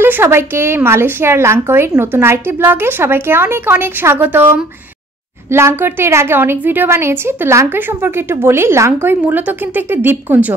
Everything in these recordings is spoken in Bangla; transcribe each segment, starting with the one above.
হ্যালো সবাইকে, মালয়েশিয়ার লাংকয়ের নতুন আরেকটি ব্লগে সবাইকে অনেক অনেক স্বাগতম। লাংকয়েতে এর আগে অনেক ভিডিও বানিয়েছি, তো লাংকয় সম্পর্কে একটু বলি। লাংকয় মূলত কিন্তু একটি দ্বীপপুঞ্জ।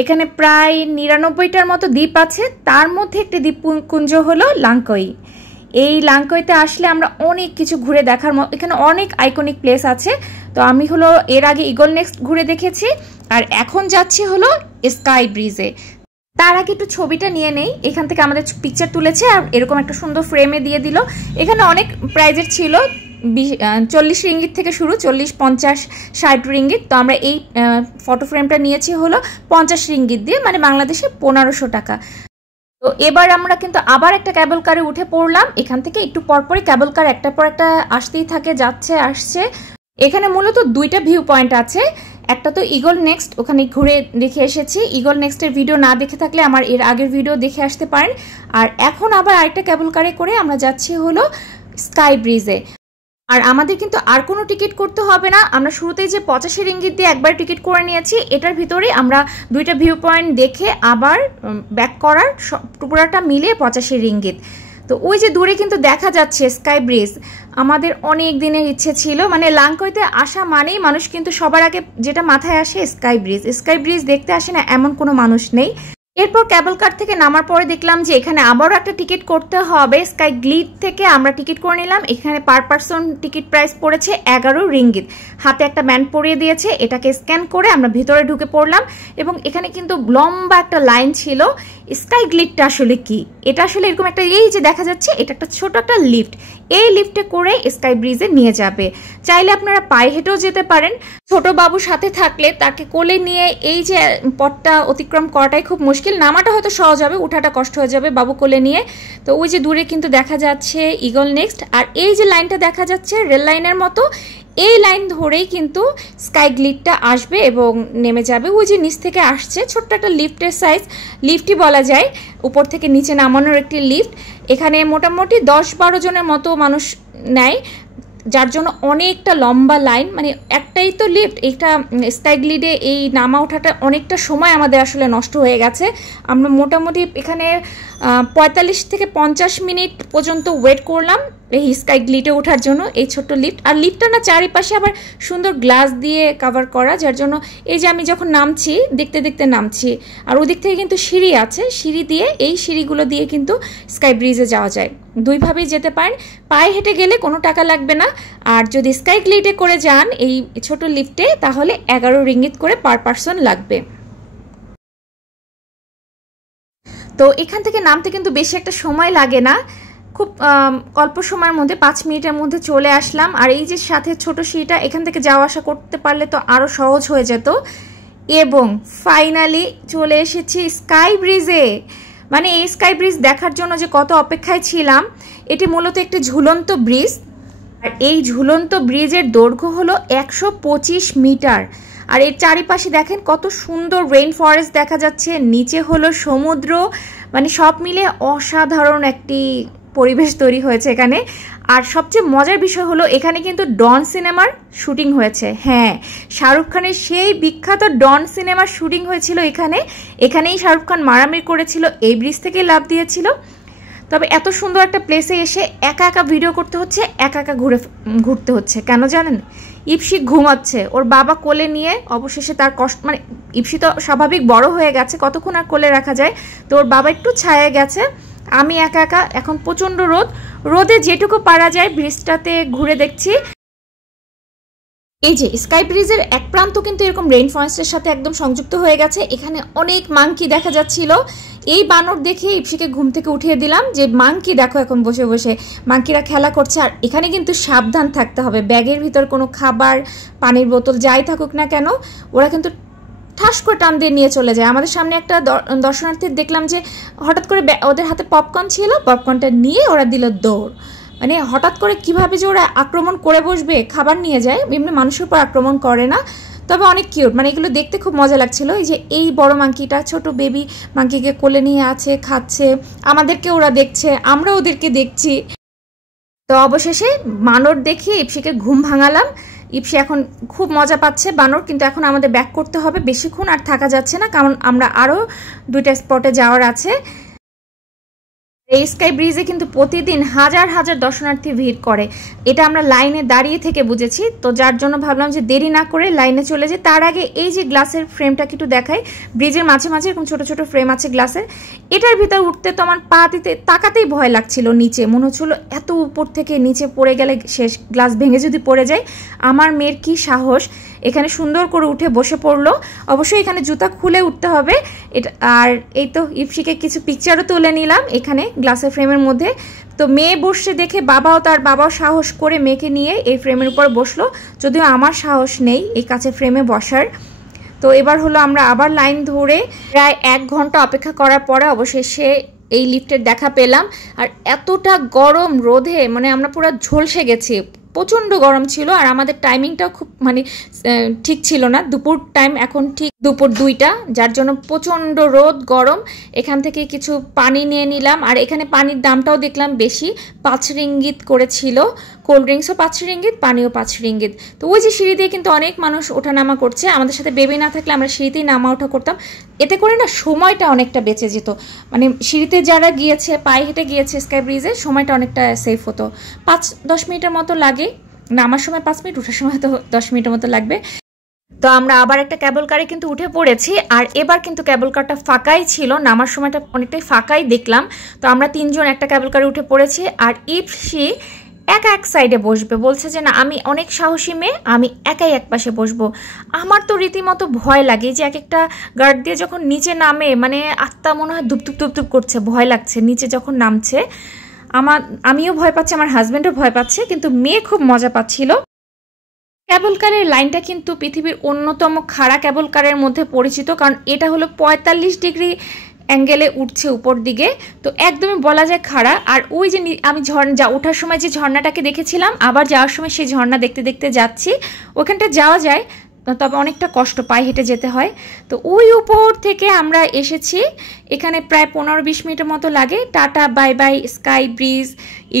এখানে প্রায় ৯৯টার মতো দ্বীপ আছে, তার মধ্যে একটি দ্বীপপুঞ্জ হলো লাংকয়। এই লাংকয়তে আসলে আমরা অনেক কিছু ঘুরে দেখার মতো, এখানে অনেক আইকনিক প্লেস আছে। তো আমি হলো এর আগে ইগল নেস্ট ঘুরে দেখেছি, আর এখন যাচ্ছি হলো স্কাই ব্রিজে। তার আগে একটু ছবিটা নিয়ে নেই। এখান থেকে আমাদের পিকচার তুলেছে আর এরকম একটা সুন্দর ফ্রেমে দিয়ে দিল। এখানে অনেক প্রাইজের ছিল, 40 রিঙ্গিত থেকে শুরু, 40, 50, 60 রিঙ্গিত। তো আমরা এই ফটো ফ্রেমটা নিয়েছি হলো 50 রিঙ্গিত দিয়ে, মানে বাংলাদেশে 1500 টাকা। তো এবার আমরা কিন্তু আবার একটা ক্যাবল কারে উঠে পড়লাম। এখান থেকে একটু পরপরই ক্যাবল কার একটার পর একটা আসতেই থাকে, যাচ্ছে আসছে। এখানে মূলত দুইটা ভিউ পয়েন্ট আছে। একটা তো ইগল নেক্সট, ওখানে ঘুরে দেখে এসেছি। ইগল নেক্সটের ভিডিও না দেখে থাকলে আমার এর আগের ভিডিও দেখে আসতে পারেন। আর এখন আবার আরেকটা ক্যাবল কারে করে আমরা যাচ্ছি হলো স্কাই ব্রিজে। আর আমাদের কিন্তু আর কোনো টিকিট করতে হবে না। আমরা শুরুতেই যে 85 রিঙ্গিত দিয়ে একবার টিকিট করে নিয়েছি, এটার ভিতরে আমরা দুইটা ভিউ পয়েন্ট দেখে আবার ব্যাক করার পুরোটা মিলে 85 রিঙ্গিত। তো ওই যে দূরে কিন্তু দেখা যাচ্ছে স্কাই ব্রিজ। আমাদের অনেক দিনের ইচ্ছে ছিল, মানে লাংকয়তে আসা মানেই মানুষ কিন্তু সবার আগে যেটা মাথায় আসে স্কাই ব্রিজ। স্কাই ব্রিজ দেখতে আসে না এমন কোনো মানুষ নেই। এরপর ক্যাবল কার থেকে নামার পরে দেখলাম যে এখানে আবারও একটা টিকিট করতে হবে। স্কাই গ্লিড থেকে আমরা টিকিট করে নিলাম। এখানে পার পারসন টিকিট প্রাইস পড়েছে 11 রিঙ্গিত। হাতে একটা ব্যান্ড পরিয়ে দিয়েছে, এটাকে স্ক্যান করে আমরা ভিতরে ঢুকে পড়লাম। এবং এখানে কিন্তু লম্বা একটা লাইন ছিল। স্কাই গ্লিডটা আসলে কি? এটা আসলে এরকম একটা, এই যে দেখা যাচ্ছে, এটা একটা ছোট একটা লিফট। এই লিফটে করে স্কাই ব্রিজে নিয়ে যাবে। চাইলে আপনারা পায়ে হেঁটেও যেতে পারেন। ছোট বাবু সাথে থাকলে তাকে কোলে নিয়ে এই যে পথটা অতিক্রম করাটাই খুব মুশকিল। নামাটা হয়তো সহজ হবে, উঠাটা কষ্ট হয়ে যাবে বাবু কোলে নিয়ে। তো ওই যে দূরে কিন্তু দেখা যাচ্ছে ইগল নেক্সট। আর এই যে লাইনটা দেখা যাচ্ছে রেল লাইনের মতো, এই লাইন ধরেই কিন্তু স্কাই গ্লিডটা আসবে এবং নেমে যাবে। ওই যে নিচ থেকে আসছে, ছোট্ট একটা লিফটের সাইজ, লিফটই বলা যায়, উপর থেকে নিচে নামানোর একটি লিফট। এখানে মোটামুটি 10-12 জনের মতো মানুষ নেয়, যার জন্য অনেকটা লম্বা লাইন। মানে একটাই তো লিফট, এইটা স্কাই গ্লিডে এই নামা ওঠাটা অনেকটা সময় আমাদের আসলে নষ্ট হয়ে গেছে। আমরা মোটামুটি এখানে 45 থেকে 50 মিনিট পর্যন্ত ওয়েট করলাম এই স্কাই গ্লিডে ওঠার জন্য, এই ছোট্ট লিফট। আর লিফটটা না চারিপাশে আবার সুন্দর গ্লাস দিয়ে কভার করা, যার জন্য এই যে আমি যখন নামছি দেখতে দেখতে নামছি। আর ওদিক থেকে কিন্তু সিঁড়ি আছে, সিঁড়ি দিয়ে, এই সিঁড়িগুলো দিয়ে কিন্তু স্কাই ব্রিজে যাওয়া যায়। দুইভাবেই যেতে পারেন। পায়ে হেঁটে গেলে কোনো টাকা লাগবে না, আর যদি স্কাই গ্লিডে করে যান এই ছোট লিফটে, তাহলে 11 রিঙ্গিত করে পার পারসন লাগবে। তো এখান থেকে নামতে কিন্তু বেশি একটা সময় লাগে না, খুব অল্প সময়ের মধ্যে 5 মিনিটের মধ্যে চলে আসলাম। আর এই যে সাথে ছোট সিঁড়িটা, এখান থেকে যাওয়া আসা করতে পারলে তো আরও সহজ হয়ে যেত। এবং ফাইনালি চলে এসেছি স্কাই ব্রিজে। মানে এই স্কাই ব্রিজ দেখার জন্য যে কত অপেক্ষায় ছিলাম। এটি মূলত একটি ঝুলন্ত ব্রিজ, আর এই ঝুলন্ত ব্রিজের দৈর্ঘ্য হলো 125 মিটার। আর এর চারিপাশে দেখেন কত সুন্দর রেইন ফরেস্ট দেখা যাচ্ছে, নিচে হলো সমুদ্র। মানে সব মিলে অসাধারণ একটি পরিবেশ তৈরি হয়েছে এখানে। আর সবচেয়ে মজার বিষয় হলো এখানে কিন্তু ডন সিনেমার শুটিং হয়েছে। হ্যাঁ, শাহরুখ খানের সেই বিখ্যাত ডন সিনেমার শুটিং হয়েছিল এখানে। এখানেই শাহরুখ খান মারামারি করেছিল, এই ব্রিজ থেকে লাফ দিয়েছিল। তবে এত সুন্দর একটা প্লেসে এসে একা একা ভিডিও করতে হচ্ছে, একা একা ঘুরতে হচ্ছে। কেন জানেন? ইপসি ঘুমাচ্ছে, ওর বাবা কোলে নিয়ে অবশেষে তার কষ্ট, মানে ইপসি তো স্বাভাবিক বড় হয়ে গেছে, কতক্ষণ আর কোলে রাখা যায়। তো ওর বাবা একটু ছায়া গেছে, আমি একা একা। এখন প্রচন্ড রোদ, রোদে যেটুকু পারা যায় ব্রিজটাতে ঘুরে দেখছি। এই যে স্কাই ব্রিজের এক প্রান্ত কিন্তু এরকম রেইন ফরেস্টের সাথে একদম সংযুক্ত হয়ে গেছে। এখানে অনেক মাংকি দেখা যাচ্ছিল। এই বানর দেখে ইপসিকে ঘুম থেকে উঠিয়ে দিলাম যে মাংকি দেখো এখন বসে বসে মাংকিরা খেলা করছে। আর এখানে কিন্তু সাবধান থাকতে হবে, ব্যাগের ভিতর কোনো খাবার, পানির বোতল যাই থাকুক না কেন, ওরা কিন্তু ঠাস করে টান দিয়ে নিয়ে চলে যায়। আমাদের সামনে একটা দর্শনার্থীর দেখলাম যে হঠাৎ করে ওদের হাতে পপকর্ন ছিল, পপকর্নটা নিয়ে ওরা দিল দৌড়। মানে হঠাৎ করে কিভাবে যে ওরা আক্রমণ করে বসবে, খাবার নিয়ে যায়, এমনি মানুষের উপর আক্রমণ করে না। তবে অনেক কিউট, মানে এগুলো দেখতে খুব মজা লাগছিল। এই যে এই বড় মাংকিটা ছোট বেবি মাংকিকে কোলে নিয়ে আছে, খাচ্ছে, আমাদেরকে ওরা দেখছে, আমরা ওদেরকে দেখছি। তো অবশেষে বানর দেখিয়ে ইপসিকে ঘুম ভাঙালাম। ইপসি এখন খুব মজা পাচ্ছে বানর, কিন্তু এখন আমাদের ব্যাক করতে হবে, বেশিক্ষণ আর থাকা যাচ্ছে না, কারণ আমরা আরও 2টা স্পটে যাওয়ার আছে। এই স্কাই ব্রিজে কিন্তু প্রতিদিন হাজার হাজার দর্শনার্থী ভিড় করে, এটা আমরা লাইনে দাঁড়িয়ে থেকে বুঝেছি। তো যার জন্য ভাবলাম যে দেরি না করে লাইনে চলে যাই। তার আগে এই যে গ্লাসের ফ্রেমটাকে একটু দেখাই। ব্রিজের মাঝে মাঝে এরকম ছোট ছোট ফ্রেম আছে গ্লাসের, এটার ভিতর উঠতে তো আমার পা দিতে তাকাতেই ভয় লাগছিল। নিচে মনে হচ্ছিল এত উপর থেকে নিচে পড়ে গেলে শেষ, গ্লাস ভেঙে যদি পড়ে যায়। আমার মেয়ের কি সাহস, এখানে সুন্দর করে উঠে বসে পড়লো। অবশ্যই এখানে জুতা খুলে উঠতে হবে এটা। আর এই তো ইপসিকে কিছু পিকচারও তুলে নিলাম এখানে গ্লাসের ফ্রেমের মধ্যে। তো মেয়ে বসে দেখে তার বাবাও সাহস করে মেয়েকে নিয়ে এই ফ্রেমের উপর বসলো, যদিও আমার সাহস নেই এই কাছের ফ্রেমে বসার। তো এবার হলো আমরা আবার লাইন ধরে প্রায় 1 ঘন্টা অপেক্ষা করার পরে অবশেষে এই লিফটের দেখা পেলাম। আর এতটা গরম রোদে মানে আমরা পুরো ঝলসে গেছি, প্রচণ্ড গরম ছিল। আর আমাদের টাইমিংটাও খুব মানে ঠিক ছিল না, দুপুর টাইম, এখন ঠিক দুপুর 2টা, যার জন্য প্রচণ্ড রোদ গরম। এখান থেকে কিছু পানি নিয়ে নিলাম। আর এখানে পানির দামটাও দেখলাম বেশি, 5 রিঙ্গিত করেছিল। কোল্ড ড্রিঙ্কসও 5 রিঙ্গিত, পানিও 5 রিঙ্গিত। তো ওই যে সিঁড়ি দিয়ে কিন্তু অনেক মানুষ ওঠানামা করছে। আমাদের সাথে বেবি না থাকলে আমরা সিঁড়িতেই নামা ওঠা করতাম, এতে করে না সময়টা অনেকটা বেঁচে যেত। মানে সিঁড়িতে যারা গিয়েছে, পায়ে হেঁটে গিয়েছে স্কাই ব্রিজে, সময়টা অনেকটা সেফ হতো। 5-10 মিনিটের মতো লাগে, নামার সময় 5 মিনিট, ওঠার সময় তো 10 মিনিটের মতো লাগবে। তো আমরা আবার একটা ক্যাবল কারে কিন্তু উঠে পড়েছি। আর এবার কিন্তু ক্যাবল কারটা ফাঁকাই ছিল, নামার সময়টা অনেকটাই ফাঁকাই দেখলাম। তো আমরা 3 জন একটা ক্যাবল কারে উঠে পড়েছি। আর ইপসি এক সাইডে বসবে, বলছে যে না আমি অনেক সাহসী মেয়ে, আমি একাই এক পাশে বসবো। আমার তো রীতিমতো ভয় লাগে, যে এক একটা গার্ড দিয়ে যখন নিচে নামে মানে আত্মা মনে হয় ধুপধুপ ধুপধুপ করছে, ভয় লাগছে নিচে যখন নামছে। আমিও ভয় পাচ্ছি, আমার হাজব্যান্ডও ভয় পাচ্ছে, কিন্তু মেয়ে খুব মজা পাচ্ছিল। ক্যাবল কারের লাইনটা কিন্তু পৃথিবীর অন্যতম খাড়া ক্যাবল কারের মধ্যে পরিচিত, কারণ এটা হলো 45 ডিগ্রি অ্যাঙ্গেলে উঠছে উপর দিকে, তো একদমই বলা যায় খাড়া। আর ওই যে আমি ওঠার সময় যে ঝর্ণাটাকে দেখেছিলাম, আবার যাওয়ার সময় সেই ঝর্ণা দেখতে দেখতে যাচ্ছি। ওখানটা যাওয়া যায়, তবে অনেকটা কষ্ট, পায়ে হেঁটে যেতে হয়। তো ওই উপর থেকে আমরা এসেছি, এখানে প্রায় 15-20 মিনিটের মতো লাগে। Tata bye bye sky bridge,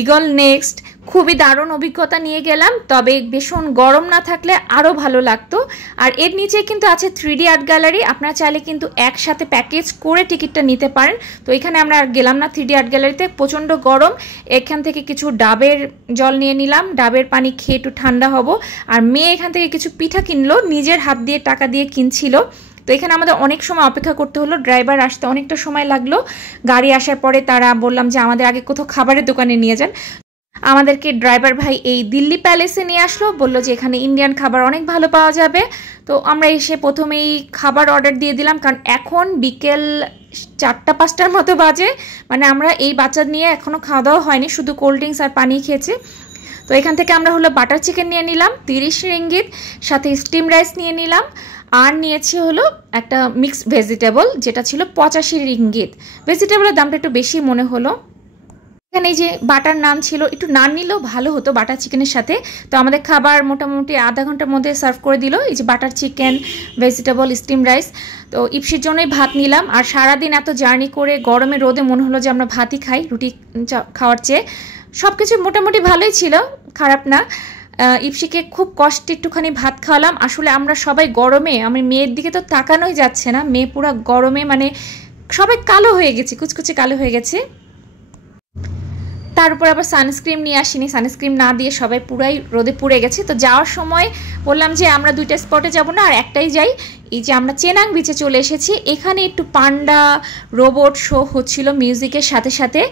eagle next. খুবই দারুণ অভিজ্ঞতা নিয়ে গেলাম, তবে ভীষণ গরম না থাকলে আরও ভালো লাগতো। আর এর নিচে কিন্তু আছে 3D আর্ট গ্যালারি, আপনারা চাইলে কিন্তু একসাথে প্যাকেজ করে টিকিটটা নিতে পারেন। তো এখানে আমরা আর গেলাম না 3D আর্ট গ্যালারিতে, প্রচণ্ড গরম। এখান থেকে কিছু ডাবের জল নিয়ে নিলাম, ডাবের পানি খেয়ে একটু ঠান্ডা হব। আর মেয়ে এখান থেকে কিছু পিঠা কিনলো, নিজের হাত দিয়ে টাকা দিয়ে কিনছিল। তো এখানে আমাদের অনেক সময় অপেক্ষা করতে হলো, ড্রাইভার আসতে অনেকটা সময় লাগলো। গাড়ি আসার পরে তারা বললাম যে আমাদের আগে কোথাও খাবারের দোকানে নিয়ে যান। আমাদেরকে ড্রাইভার ভাই এই দিল্লি প্যালেসে নিয়ে আসলো, বললো যে এখানে ইন্ডিয়ান খাবার অনেক ভালো পাওয়া যাবে। তো আমরা এসে প্রথমেই খাবার অর্ডার দিয়ে দিলাম, কারণ এখন বিকেল 4টা-5টার মতো বাজে। মানে আমরা এই বাচ্চা নিয়ে এখনও খাওয়া দাওয়া হয়নি, শুধু কোল্ড ড্রিঙ্কস আর পানি খেয়েছে। তো এখান থেকে আমরা হলো বাটার চিকেন নিয়ে নিলাম 30 রিঙ্গিত, সাথে স্টিম রাইস নিয়ে নিলাম। আর নিয়েছি হলো একটা মিক্সড ভেজিটেবল, যেটা ছিল 85 রিঙ্গিত। ভেজিটেবলের দামটা একটু বেশি মনে হলো। এখানে এই যে বাটার নান ছিল, একটু নান নিলেও ভালো হতো বাটার চিকেনের সাথে। তো আমাদের খাবার মোটামুটি আধা ঘন্টার মধ্যে সার্ভ করে দিল, এই যে butter chicken, vegetable, steam rice. তো ইপসির জন্যই ভাত নিলাম। আর সারাদিন এত জার্নি করে গরমে রোদে মনে হলো যে আমরা ভাতই খাই রুটি খাওয়ার চেয়ে। সব কিছু মোটামুটি ভালোই ছিল, খারাপ না। ইপসিকে খুব কষ্টে একটুখানি ভাত খাওয়ালাম। আসলে আমরা সবাই গরমে, আমার মেয়ের দিকে তো তাকানোই যাচ্ছে না, মেয়ে পুরো গরমে মানে সবাই কালো হয়ে গেছে, কুচকুচে কালো হয়ে গেছে। তার উপর আবার সানস্ক্রিন নিয়ে আসিনি, সানস্ক্রিন না দিয়ে সবাই পুরাই রোদে পুড়ে গেছে। তো যাওয়ার সময় বললাম যে আমরা 2টা স্পটে যাব না, আর একটাই যাই। এই যে আমরা চেনাং বিচে চলে এসেছি, এখানে একটু পান্ডা রোবট শো হচ্ছিল মিউজিকের সাথে সাথে,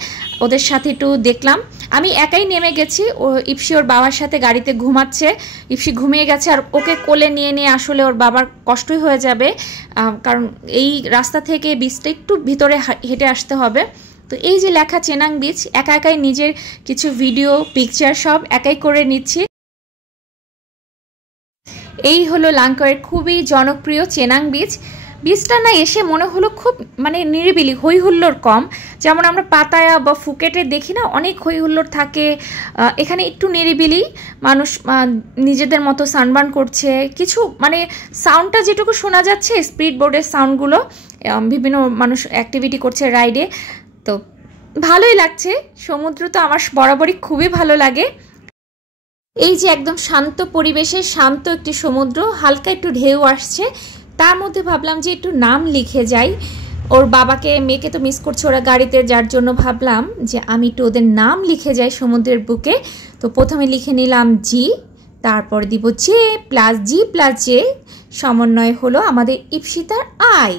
ওদের সাথে একটু দেখলাম। আমি একাই নেমে গেছি, ও ইপসি ওর বাবার সাথে গাড়িতে ঘুমাচ্ছে। ইপসি ঘুমিয়ে গেছে, আর ওকে কোলে নিয়ে নিয়ে আসলে ওর বাবার কষ্টই হয়ে যাবে, কারণ এই রাস্তা থেকে বিচটা একটু ভিতরে হেঁটে আসতে হবে। তো এই যে লেখা চেনাং বিচ, একা একাই নিজের কিছু ভিডিও পিকচার সব একাই করে নিচ্ছি। এই হলো লাংকয়ের খুবই জনপ্রিয় চেনাং বিচ। বিচটা না এসে মনে হলো খুব মানে নিরিবিলি, হই হুল্লোড় কম। যেমন আমরা পাতায়া বা ফুকেটে দেখি না অনেক হই হুল্লোড় থাকে, এখানে একটু নিরিবিলি, মানুষ নিজেদের মতো সানবার্ন করছে। কিছু মানে সাউন্ডটা যেটুকু শোনা যাচ্ছে স্পিড বোর্ডের সাউন্ডগুলো, বিভিন্ন মানুষ অ্যাক্টিভিটি করছে রাইডে। তো ভালোই লাগছে। সমুদ্র তো আমার বরাবরই খুবই ভালো লাগে। এই যে একদম শান্ত পরিবেশে শান্ত একটি সমুদ্র, হালকা একটু ঢেউ আসছে, তার মধ্যে ভাবলাম যে একটু নাম লিখে যাই। ওর বাবাকে মেয়েকে তো মিস করছে ওরা গাড়িতে, যার জন্য ভাবলাম যে আমি একটু ওদের নাম লিখে যাই সমুদ্রের বুকে। তো প্রথমে লিখে নিলাম জি, তারপর দিব J plus G plus J, সমন্বয় হলো আমাদের ইপসিতার আই।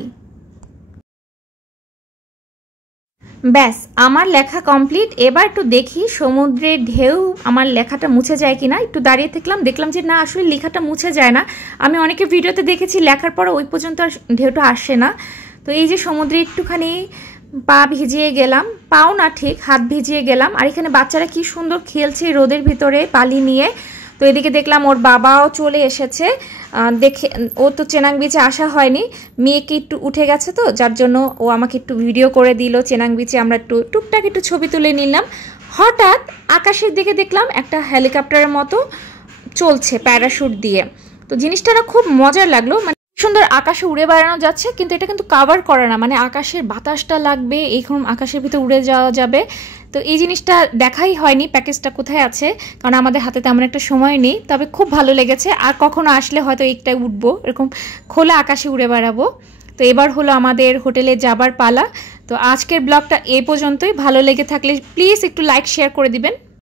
ব্যাস আমার লেখা কমপ্লিট। এবার একটু দেখি সমুদ্রের ঢেউ আমার লেখাটা মুছে যায় কিনা। একটু দাঁড়িয়ে থাকলাম, দেখলাম যে না আসলে লেখাটা মুছে যায় না। আমি অনেকে ভিডিওতে দেখেছি লেখার পরে ওই পর্যন্ত আর ঢেউটা আসে না। তো এই যে সমুদ্রে একটুখানি পা ভিজিয়ে গেলাম, পাও না ঠিক, হাত ভিজিয়ে গেলাম। আর এখানে বাচ্চারা কি সুন্দর খেলছে রোদের ভিতরে বালি নিয়ে। তো এদিকে দেখলাম ওর বাবাও চলে এসেছে, দেখে ও তো চেনাং বিচে আসা হয়নি, মেয়েকে একটু উঠে গেছে তো যার জন্য ও আমাকে একটু ভিডিও করে দিল চেনাং বিচে। আমরা একটু টুকটাক একটু ছবি তুলে নিলাম। হঠাৎ আকাশের দিকে দেখলাম একটা হেলিকপ্টারের মতো চলছে প্যারাশুট দিয়ে। তো জিনিসটা না খুব মজার লাগলো, মানে সুন্দর আকাশে উড়ে বেড়ানো যাচ্ছে, কিন্তু এটা কিন্তু কাভার করে না, মানে আকাশের বাতাসটা লাগবে, এইরকম আকাশের ভিতরে উড়ে যাওয়া যাবে। তো এই জিনিসটা দেখাই হয়নি প্যাকেজটা কোথায় আছে, কারণ আমাদের হাতে তেমন একটা সময় নেই। তবে খুব ভালো লেগেছে, আর কখনো আসলে হয়তো একটাই উঠবো, এরকম খোলা আকাশে উড়ে বেড়াবো। তো এবার হলো আমাদের হোটেলে যাবার পালা। তো আজকের ব্লগটা এই পর্যন্তই। ভালো লেগে থাকলে প্লিজ একটু লাইক শেয়ার করে দিবেন।